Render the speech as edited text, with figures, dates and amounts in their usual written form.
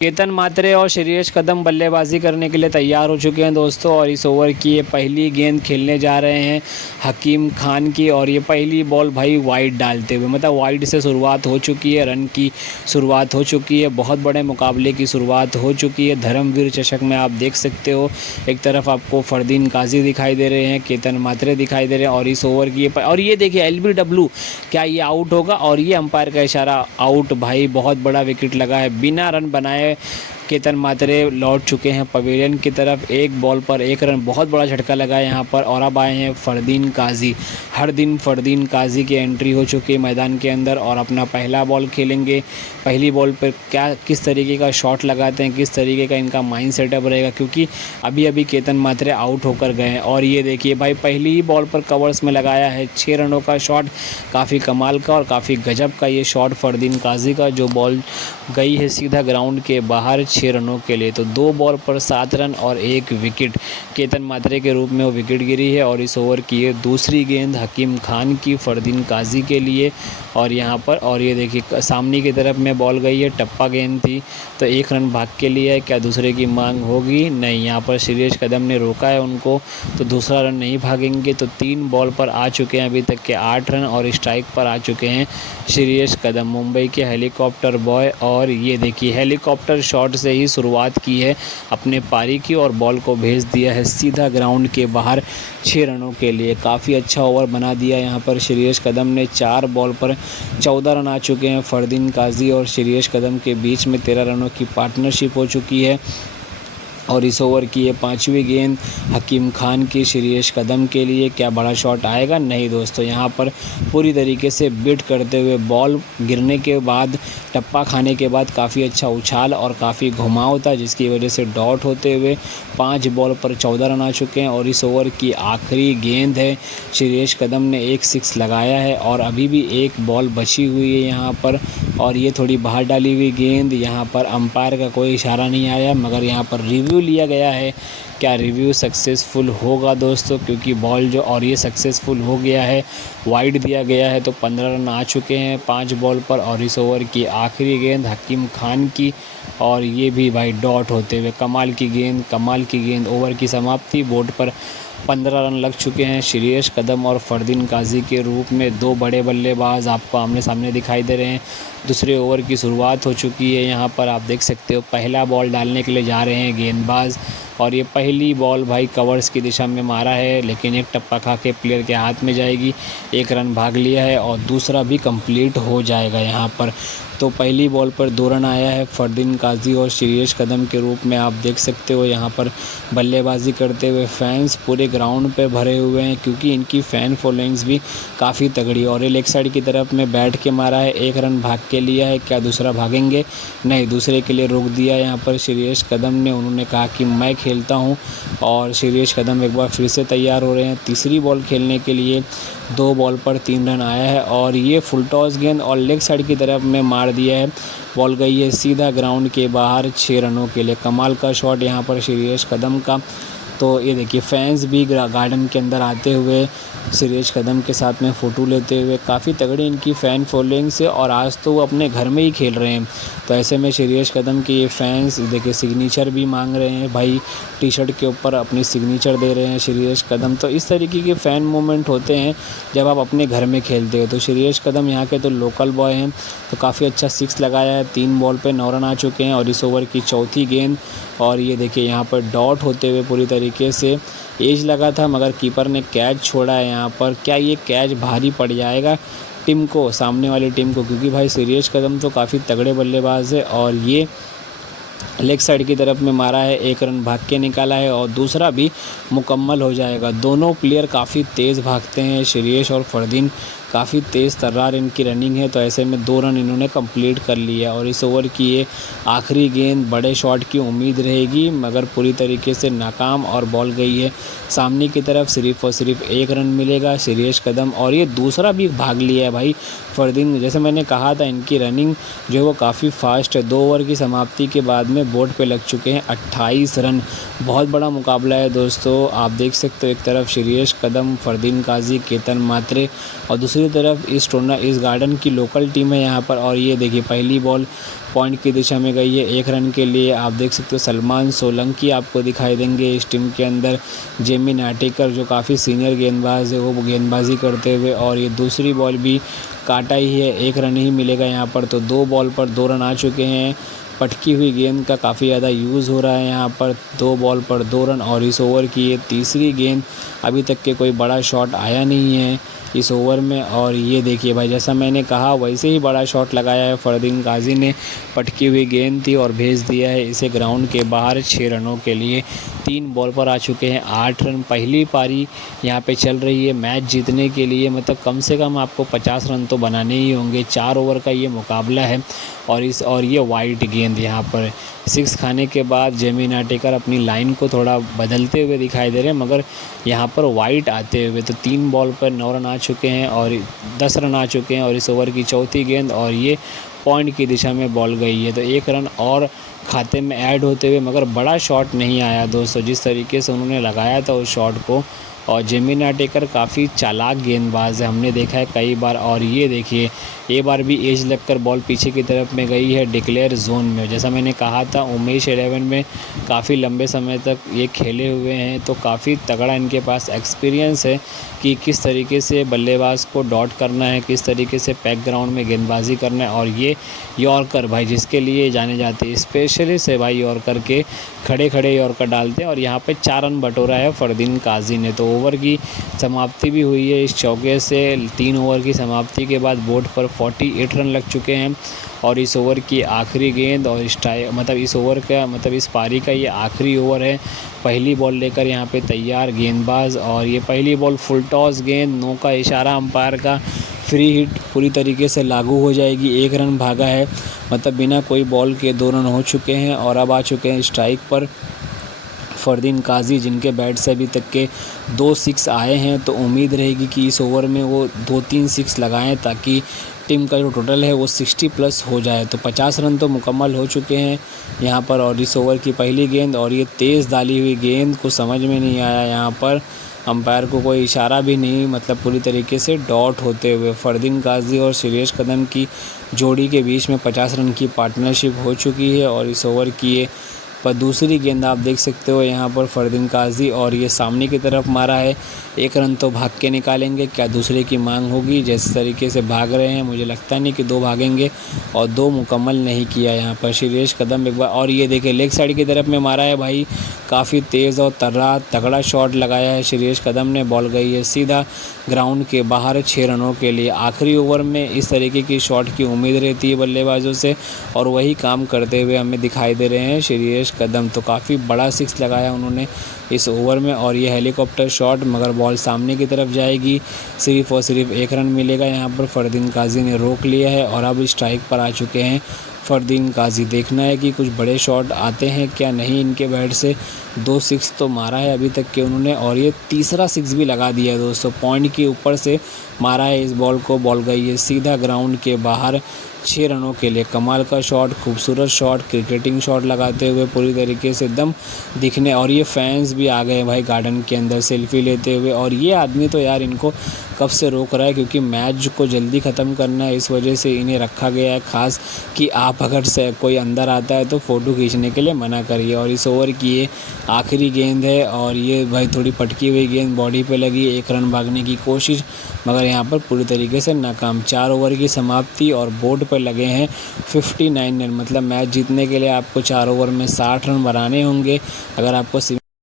केतन मात्रे और श्रेयस कदम बल्लेबाजी करने के लिए तैयार हो चुके हैं दोस्तों। और इस ओवर की ये पहली गेंद खेलने जा रहे हैं हकीम खान की। और ये पहली बॉल भाई वाइड डालते हुए, मतलब वाइड से शुरुआत हो चुकी है, रन की शुरुआत हो चुकी है, बहुत बड़े मुकाबले की शुरुआत हो चुकी है। धर्मवीर चषक में आप देख सकते हो, एक तरफ आपको फरदीन काजी दिखाई दे रहे हैं, केतन मात्रे दिखाई दे रहे हैं। और इस ओवर की और ये देखिए LBW, क्या ये आउट होगा? और ये अंपायर का इशारा, आउट भाई। बहुत बड़ा विकेट लगा है, बिना रन बनाए केतन मात्रे लौट चुके हैं पवेलियन की तरफ। एक बॉल पर एक रन, बहुत बड़ा झटका लगा है यहाँ पर। और अब आए हैं फरदीन काजी। हर दिन फरदीन काजी की एंट्री हो चुकी है मैदान के अंदर और अपना पहला बॉल खेलेंगे। पहली बॉल पर क्या किस तरीके का शॉट लगाते हैं, किस तरीके का इनका माइंड सेटअप रहेगा, क्योंकि अभी अभी केतन मात्रे आउट होकर गए हैं। और ये देखिए भाई, पहली ही बॉल पर कवर्स में लगाया है 6 रनों का शॉट, काफ़ी कमाल का और काफ़ी गजब का ये शॉट फरदीन काजी का, जो बॉल गई है सीधा ग्राउंड के बाहर 6 रनों के लिए। तो 2 बॉल पर 7 रन और 1 विकेट केतन मात्रे के रूप में वो विकेट गिरी है। और इस ओवर की ये दूसरी गेंद हकीम खान की फरदीन काजी के लिए। और यहाँ पर और ये देखिए सामने की तरफ में बॉल गई है, टप्पा गेंद थी, तो 1 रन भाग के लिए है। क्या दूसरे की मांग होगी? नहीं, यहाँ पर श्रेयस कदम ने रोका है उनको, तो दूसरा रन नहीं भागेंगे। तो 3 बॉल पर आ चुके हैं अभी तक के 8 रन और स्ट्राइक पर आ चुके हैं श्रेयस कदम, मुंबई के हेलीकॉप्टर बॉय। और ये देखिए हेलीकॉप्टर शॉट से ही शुरुआत की है अपने पारी की और बॉल को भेज दिया है सीधा ग्राउंड के बाहर 6 रनों के लिए। काफ़ी अच्छा ओवर बना दिया यहाँ पर श्रेयस कदम ने। 4 बॉल पर 14 रन आ चुके हैं। फरदीन काजी और श्रेयस कदम के बीच में 13 रनों की पार्टनरशिप हो चुकी है। और इस ओवर की ये 5वीं गेंद हकीम खान की श्रेयस कदम के लिए। क्या बड़ा शॉट आएगा? नहीं दोस्तों, यहाँ पर पूरी तरीके से बीट करते हुए बॉल गिरने के बाद, टप्पा खाने के बाद काफ़ी अच्छा उछाल और काफ़ी घुमाव था, जिसकी वजह से डॉट होते हुए 5 बॉल पर 14 रन आ चुके हैं। और इस ओवर की आखिरी गेंद है, श्रेयस कदम ने एक 6 लगाया है और अभी भी एक बॉल बची हुई है यहाँ पर। और ये थोड़ी बाहर डाली हुई गेंद, यहाँ पर अंपायर का कोई इशारा नहीं आया, मगर यहाँ पर रिव्यू लिया गया है। क्या रिव्यू सक्सेसफुल होगा दोस्तों? क्योंकि बॉल जो, और ये सक्सेसफुल हो गया है, वाइड दिया गया है। तो 15 रन आ चुके हैं 5 बॉल पर। और इस ओवर की आखिरी गेंद हकीम खान की, और ये भी भाई डॉट होते हुए कमाल की गेंद, कमाल की गेंद। ओवर की समाप्ति, बोर्ड पर 15 रन लग चुके हैं श्रेयस कदम और फरदीन काजी के रूप में। 2 बड़े बल्लेबाज आपको आमने सामने दिखाई दे रहे हैं। दूसरे ओवर की शुरुआत हो चुकी है। यहाँ पर आप देख सकते हो, पहला बॉल डालने के लिए जा रहे हैं गेंदबाज। और ये पहली बॉल भाई कवर्स की दिशा में मारा है, लेकिन एक टप्पा खा के प्लेयर के हाथ में जाएगी। 1 रन भाग लिया है और दूसरा भी कंप्लीट हो जाएगा यहाँ पर। तो पहली बॉल पर 2 रन आया है फरदीन काजी और श्रेयस कदम के रूप में। आप देख सकते हो यहाँ पर बल्लेबाजी करते हुए फैंस पूरे ग्राउंड पे भरे हुए हैं, क्योंकि इनकी फ़ैन फॉलोइंग्स भी काफ़ी तगड़ी। और ये लेग साइड की तरफ में बैठ के मारा है, 1 रन भाग के लिया है। क्या दूसरा भागेंगे? नहीं, दूसरे के लिए रोक दिया यहाँ पर श्रेयस कदम ने। उन्होंने कहा कि मैं खेलता हूँ। और श्रेयस कदम एक बार फिर से तैयार हो रहे हैं तीसरी बॉल खेलने के लिए। 2 बॉल पर 3 रन आया है और ये फुल टॉस गेंद और लेग साइड की तरफ में मार दिया है। बॉल गई है सीधा ग्राउंड के बाहर 6 रनों के लिए। कमाल का शॉट यहाँ पर श्रेयस कदम का। तो ये देखिए फैंस भी गार्डन के अंदर आते हुए श्रेयस कदम के साथ में फ़ोटो लेते हुए, काफ़ी तगड़ी इनकी फ़ैन फॉलोइंग से। और आज तो वो अपने घर में ही खेल रहे हैं, तो ऐसे में श्रेयस कदम के ये फैंस देखिए सिग्नेचर भी मांग रहे हैं भाई, टी-शर्ट के ऊपर अपनी सिग्नेचर दे रहे हैं श्रेयस कदम। तो इस तरीके के फ़ैन मूवमेंट होते हैं जब आप अपने घर में खेलते हो। तो श्रेयस कदम यहाँ के तो लोकल बॉय हैं, तो काफ़ी अच्छा 6 लगाया है। 3 बॉल पे 9 रन आ चुके हैं। और इस ओवर की चौथी गेंद, और ये देखिए यहाँ पर डॉट होते हुए पूरी तरीके से एज लगा था, मगर कीपर ने कैच छोड़ा है यहाँ पर। क्या ये कैच भारी पड़ जाएगा टीम को, सामने वाली टीम को? क्योंकि भाई श्रेयस कदम तो काफ़ी तगड़े बल्लेबाज है और ये लेग साइड की तरफ में मारा है, 1 रन भाग के निकाला है और दूसरा भी मुकम्मल हो जाएगा। दोनों प्लेयर काफ़ी तेज़ भागते हैं, श्रेयस और फरदीन काफ़ी तेज़ तर्रार इनकी रनिंग है। तो ऐसे में 2 रन इन्होंने कंप्लीट कर लिया। और इस ओवर की ये आखिरी गेंद, बड़े शॉट की उम्मीद रहेगी, मगर पूरी तरीके से नाकाम और बॉल गई है सामने की तरफ। सिर्फ और सिर्फ 1 रन मिलेगा श्रेयस कदम। और ये दूसरा भी भाग लिया है भाई फरदीन। जैसे मैंने कहा था, इनकी रनिंग जो है वो काफ़ी फास्ट है। 2 ओवर की समाप्ति के बाद में बोर्ड पे लग चुके हैं 28 रन। बहुत बड़ा मुकाबला है दोस्तों, आप देख सकते हो। एक तरफ श्रेयस कदम, फरदीन काजी, केतन मात्रे, और दूसरी दूसरी तरफ इस गार्डन की लोकल टीम है यहाँ पर, और ये देखिए पहली बॉल पॉइंट की दिशा में गई है 1 रन के लिए। आप देख सकते हो सलमान सोलंकी आपको दिखाई देंगे इस टीम के अंदर। जेमी नाटेकर जो काफ़ी सीनियर गेंदबाज है वो गेंदबाजी करते हुए, और ये दूसरी बॉल भी काटा ही है, 1 रन ही मिलेगा यहाँ पर। तो 2 बॉल पर 2 रन आ चुके हैं। पटकी हुई गेंद का काफ़ी ज़्यादा यूज़ हो रहा है यहाँ पर। 2 बॉल पर 2 रन, और इस ओवर की ये तीसरी गेंद। अभी तक के कोई बड़ा शॉट आया नहीं है इस ओवर में। और ये देखिए भाई, जैसा मैंने कहा वैसे ही बड़ा शॉट लगाया है फरदीन काजी ने। पटकी हुई गेंद थी और भेज दिया है इसे ग्राउंड के बाहर 6 रनों के लिए। 3 बॉल पर आ चुके हैं 8 रन। पहली पारी यहाँ पे चल रही है मैच जीतने के लिए, मतलब कम से कम आपको 50 रन तो बनाने ही होंगे। 4 ओवर का ये मुकाबला है, और ये वाइड गेंद यहाँ पर 6 खाने के बाद जेमी नाटेकर अपनी लाइन को थोड़ा बदलते हुए दिखाई दे रहे हैं, मगर यहाँ पर वाइड आते हुए। तो 3 बॉल पर 9 रन आ चुके हैं और 10 रन आ चुके हैं, और इस ओवर की चौथी गेंद, और ये पॉइंट की दिशा में बॉल गई है। तो 1 रन और खाते में ऐड होते हुए, मगर बड़ा शॉट नहीं आया दोस्तों जिस तरीके से उन्होंने लगाया था उस शॉट को। और जेमी नाटेकर काफ़ी चालाक गेंदबाज है, हमने देखा है कई बार। और ये देखिए ये बार भी एज लगकर बॉल पीछे की तरफ में गई है डिक्लेयर जोन में। जैसा मैंने कहा था उमेश 11 में काफ़ी लंबे समय तक ये खेले हुए हैं, तो काफ़ी तगड़ा इनके पास एक्सपीरियंस है कि किस तरीके से बल्लेबाज को डॉट करना है, किस तरीके से पैक ग्राउंड में गेंदबाजी करना है। और ये यॉर्कर भाई जिसके लिए जाने जाते हैं, स्पेशलिस्ट है भाई यॉर्कर के, खड़े खड़े यॉर्कर डालते हैं। और यहाँ पे 4 रन बटोरा है फरदीन काजी ने। तो ओवर की समाप्ति भी हुई है इस चौके से। 3 ओवर की समाप्ति के बाद बोर्ड पर 48 रन लग चुके हैं, और इस ओवर की आखिरी गेंद और इस पारी का ये आखिरी ओवर है। पहली बॉल लेकर यहाँ पे तैयार गेंदबाज, और ये पहली बॉल फुल टॉस गेंद, नो का इशारा अंपायर का, फ्री हिट पूरी तरीके से लागू हो जाएगी। 1 रन भागा है, मतलब बिना कोई बॉल के 2 रन हो चुके हैं। और अब आ चुके हैं स्ट्राइक पर फरदीन काजी, जिनके बैट से अभी तक के 2 6 आए हैं। तो उम्मीद रहेगी कि इस ओवर में वो 2-3 6 लगाएं, ताकि टीम का जो टोटल है वो 60 प्लस हो जाए। तो 50 रन तो मुकम्मल हो चुके हैं यहाँ पर। और इस ओवर की पहली गेंद, और ये तेज़ डाली हुई गेंद को समझ में नहीं आया यहाँ पर, अंपायर को कोई इशारा भी नहीं, मतलब पूरी तरीके से डॉट होते हुए फरदीन काजी और सुरेश कदम की जोड़ी के बीच में 50 रन की पार्टनरशिप हो चुकी है। और इस ओवर की ये पर दूसरी गेंद आप देख सकते हो यहाँ पर फरदीन काजी, और ये सामने की तरफ मारा है। 1 रन तो भाग के निकालेंगे, क्या दूसरे की मांग होगी? जिस तरीके से भाग रहे हैं मुझे लगता नहीं कि 2 भागेंगे, और 2 मुकम्मल नहीं किया यहाँ पर सुरेश कदम एक बार। और ये देखिए लेग साइड की तरफ में मारा है भाई, काफ़ी तेज़ और तगड़ा शॉट लगाया है सुरेश कदम ने। बॉल गई है सीधा ग्राउंड के बाहर 6 रनों के लिए। आखिरी ओवर में इस तरीके की शॉट की उम्मीद रहती है बल्लेबाजों से, और वही काम करते हुए हमें दिखाई दे रहे हैं सुरेश कदम। तो काफ़ी बड़ा 6 लगाया उन्होंने इस ओवर में, और ये हेलीकॉप्टर शॉट, मगर बॉल सामने की तरफ जाएगी। सिर्फ और सिर्फ 1 रन मिलेगा यहाँ पर। फरदीन काजी ने रोक लिया है, और अब स्ट्राइक पर आ चुके हैं फरदीन काजी। देखना है कि कुछ बड़े शॉट आते हैं क्या नहीं इनके बैट से। 2 6 तो मारा है अभी तक के उन्होंने, और ये तीसरा 6 भी लगा दिया है दोस्तों। पॉइंट के ऊपर से मारा है इस बॉल को, बॉल गई है सीधा ग्राउंड के बाहर 6 रनों के लिए। कमाल का शॉट, खूबसूरत शॉट, क्रिकेटिंग शॉट लगाते हुए पूरी तरीके से एकदम दिखने। और ये फैंस भी आ गए भाई गार्डन के अंदर सेल्फी लेते हुए। और ये आदमी तो यार इनको कब से रोक रहा है, क्योंकि मैच को जल्दी ख़त्म करना है, इस वजह से इन्हें रखा गया है ख़ास कि आप अगर से कोई अंदर आता है तो फ़ोटो खींचने के लिए मना करिए। और इस ओवर की ये आखिरी गेंद है, और ये भाई थोड़ी पटकी हुई गेंद बॉडी पे लगी। 1 रन भागने की कोशिश, मगर यहाँ पर पूरी तरीके से नाकाम। 4 ओवर की समाप्ति, और बोर्ड पर लगे हैं 59 रन। मतलब मैच जीतने के लिए आपको 4 ओवर में 60 रन बनाने होंगे। अगर आपको